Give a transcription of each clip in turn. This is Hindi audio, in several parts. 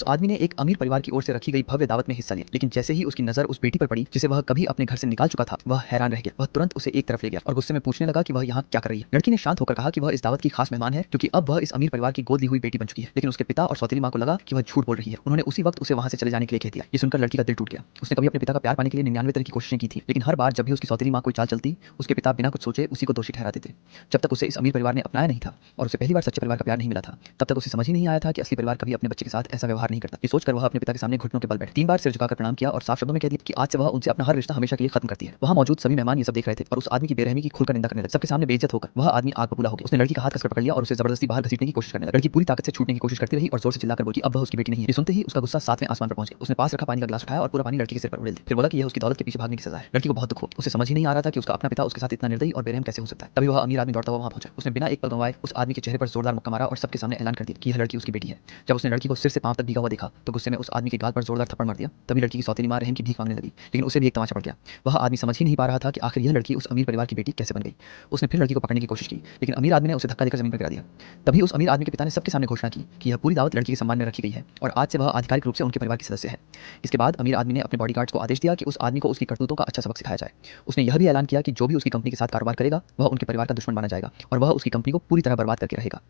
उस आदमी ने एक अमीर परिवार की ओर से रखी गई भव्य दावत में हिस्सा लिया, लेकिन जैसे ही उसकी नजर उस बेटी पर पड़ी जिसे वह कभी अपने घर से निकाल चुका था, वह हैरान रह गया। वह तुरंत उसे एक तरफ ले गया और गुस्से में पूछने लगा कि वह यहाँ क्या कर रही है। लड़की ने शांत होकर कहा कि वह इस दावत की खास मेहमान है, क्योंकि अब वह इस अमीर परिवार की गोद ली हुई बेटी बन चुकी है। लेकिन उसके पिता और सौतेली माँ को लगा कि वह झूठ बोल रही है। उन्होंने उसी वक्त उसे वहां से चले जाने के लिए कह दिया। ये सुनकर लड़की का दिल टूट गया। उसने कभी अपने पिता का प्यार पाने के लिए 99 तरह की कोशिशें की थी, लेकिन हर बार जब भी उसकी सौतेली माँ कोई चाल चलती, उसके पिता बिना कुछ सोचे उसी को दोषी ठहराते थे। जब तक उसे इस अमीर परिवार ने अपनाया नहीं था और उसे पहली बार सच्चे परिवार का प्यार नहीं मिला था, तब तक उसे समझ ही नहीं आया था कि असली परिवार कभी अपने बच्चे के साथ ऐसा व्यवहार नहीं करता। ये सोचकर वह अपने पिता के सामने घुटनों के बल बैठी, 3 बार सिर झुकाकर प्रणाम किया और साफ शब्दों में कह दिया कि आज से वह उनसे अपना हर रिश्ता हमेशा के लिए खत्म करती है। वहां मौजूद सभी मेहमान ये सब देख रहे थे और उस आदमी की बेरहमी की खुलकर निंदा करने लगे। सबके सामने बेइज्जत होकर वह आदमी आग बबूला हो गया। उसने लड़की का हाथ कसकर पकड़ लिया और उसे जबरदस्ती बाहर घसीटने की कोशिश करने लगा। लड़की पूरी ताकत से छूटने की कोशिश करती रही और जोर से चिल्लाकर बोली कि अब वह उसकी बेटी नहीं है। ये सुनते ही उसका गुस्सा 7वें आसमान पर पहुंच गया। उसने पास रखा पानी का गिलास उठाया और पूरा पानी लड़की के सिर पर उड़ेल दिया। फिर बोला कि यह उसकी दौलत के पीछे भागने की सजा है। लड़की को बहुत दुख हुआ। उसे समझ ही नहीं आ रहा था कि उसका अपना पिता उसके साथ इतना निर्दयी और बेरहम कैसे हो सकता है। तभी वह अमीर आदमी दौड़ता हुआ वहां पहुंचा। उसने बिना एक पल गंवाए उस आदमी के चेहरे पर जोरदार मुक्का मारा और सबके सामने ऐलान कर दिया कि यह लड़की उसकी बेटी है। जब उसने लड़की को सिर से पांव तक भीगा हुआ देखा तो गुस्से में उस आदमी के गाल पर जोरदार थप्पड़ मार दिया। तभी लड़की की सौतेली मां रहम की भीख मांगने लगी, लेकिन उसे भी एक तमाचा पड़ गया। वह आदमी समझ ही नहीं पा रहा था कि आखिर यह लड़की उस अमीर परिवार की बेटी कैसे बन गई। उसने फिर लड़की को पकड़ने की कोशिश की, लेकिन अमीर आदमी ने उसे धक्का देकर जमीन पर गिरा दिया। तभी उस अमीर आदमी के पिता ने सबके सामने घोषणा की कि यह पूरी दावत लड़की के सम्मान में रखी गई है और आज से वह आधिकारिक रूप से उनके परिवार की सदस्य है। इसके बाद अमीर आदमी ने अपने बॉडीगार्ड्स को आदेश दिया कि उस आदमी को उसकी करतूतों का अच्छा सबक सिखाया जाए। उसने यह भी ऐलान किया कि जो भी उसकी कंपनी के साथ कारोबार करेगा वह उनके परिवार का दुश्मन माना जाएगा और वह उसकी कंपनी को पूरी तरह बर्बाद करके रहेगा।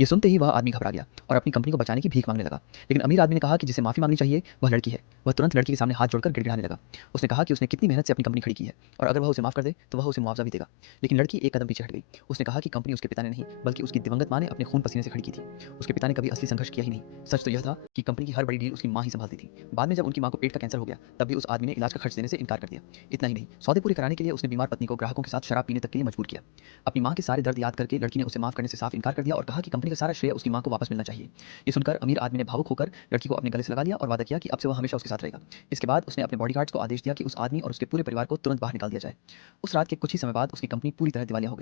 ये सुनते ही वह आदमी घबरा गया और अपनी कंपनी को बचाने की भीख मांगने लगा। लेकिन अमीर आदमी ने कहा कि जिसे माफी मांगनी चाहिए वह लड़की है। वह तुरंत लड़की के सामने हाथ जोड़कर गिड़गिड़ाने लगा। उसने कहा कि उसने कितनी मेहनत से अपनी कंपनी खड़ी की है और अगर वह उसे माफ कर दे तो वह उसे मुआवजा भी देगा। लेकिन लड़की एक कदम पीछे हट गई। उसने कहा कि कंपनी उसके पिता ने नहीं बल्कि उसकी दिवंगत मां ने अपने खून पसीने से खड़ी की थी। उसके पिता ने कभी असली संघर्ष किया ही नहीं। सच तो यह था कि कंपनी की हर बड़ी डील उसकी मां ही संभालती थी। बाद में जब उनकी मां को पेट का कैंसर हो गया तब भी उस आदमी ने इलाज का खर्च देने से इनकार कर दिया। इतना ही नहीं, सौदे पूरे कराने के लिए उसने बीमार पत्नी को ग्राहकों के साथ शराब पीने तक के लिए मजबूर किया। अपनी मां के सारे दर्द याद करके लड़की ने उसे माफ करने से साफ इनकार कर दिया और कहा कि कंपनी का सारा श्रेय उसकी मां को वापस मिलना चाहिए। ये सुनकर अमीर आदमी ने भावुक होकर लड़की को अपने गले से लगा लिया और वादा किया कि अब से वह हमेशा उसके साथ रहेगा। इसके बाद उसने अपने बॉडीगार्ड्स को आदेश दिया कि उस आदमी और उसके पूरे परिवार को तुरंत बाहर निकाल दिया जाए। उस रात के कुछ ही समय बाद उसकी कंपनी पूरी तरह दिवालिया हो गई।